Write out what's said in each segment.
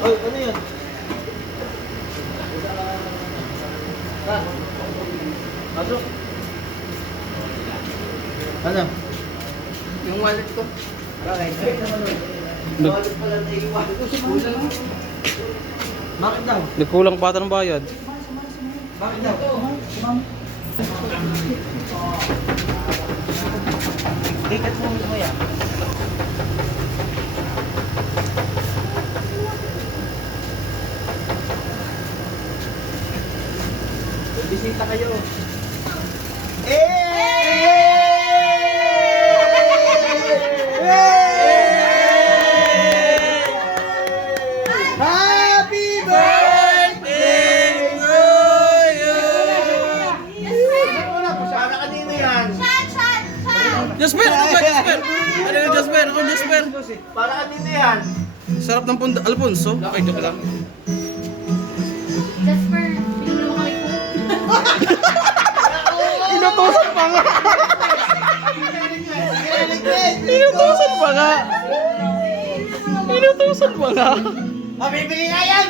Oy, ano yan? Pasok. Ano? Yung wallet ko. Bakit? Wallet pala na iwan. Bakit daw? Nagkulang pa ata ng bayad. Bakit daw? Ticket mo mismo yan. Bisita kayo. Happy birthday to you! Para kanino yan? Jasper! Ano ba, Jasper? Ano yung Jasper? Ako, Jasper. Para kanino yan? Sarap ng Alfonso. Ay, joke lang. Jasper, bigyan mo kami po. Inutusan pa nga! Inutusan pa nga! Inutusan pa nga! Mabibili nga yan!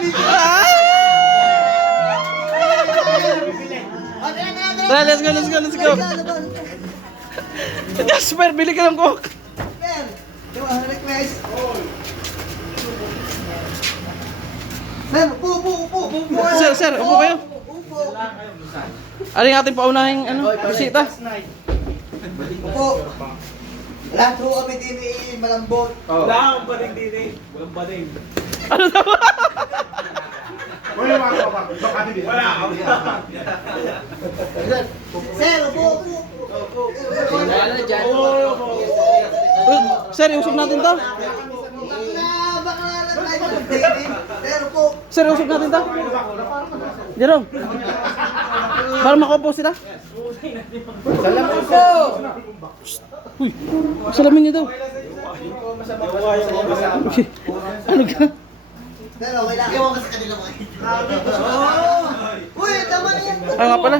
Tara, let's go, let's go, let's go! Jasper, bili ka ng coke! Request! Sir, upo! Sir, sir, upo kayo. Upo! Ano yung ating paunahing bisita? Upo! Lahat ho kami din malambot. Wala akong baling din eh. Walang baling. Ano daw? Wala akong. Sir, upo! Sir, usap natin to. Baka na tayo mag-dating. Sir, upo! Sir, usap natin to. Jerome. Para makaupo sila. Salamat po! Uy, salamin niyo daw. Okay. Ano ka? Pero wala. Ewan ka sa kanila mga. Uy, tama na yan. Ah, nga pala.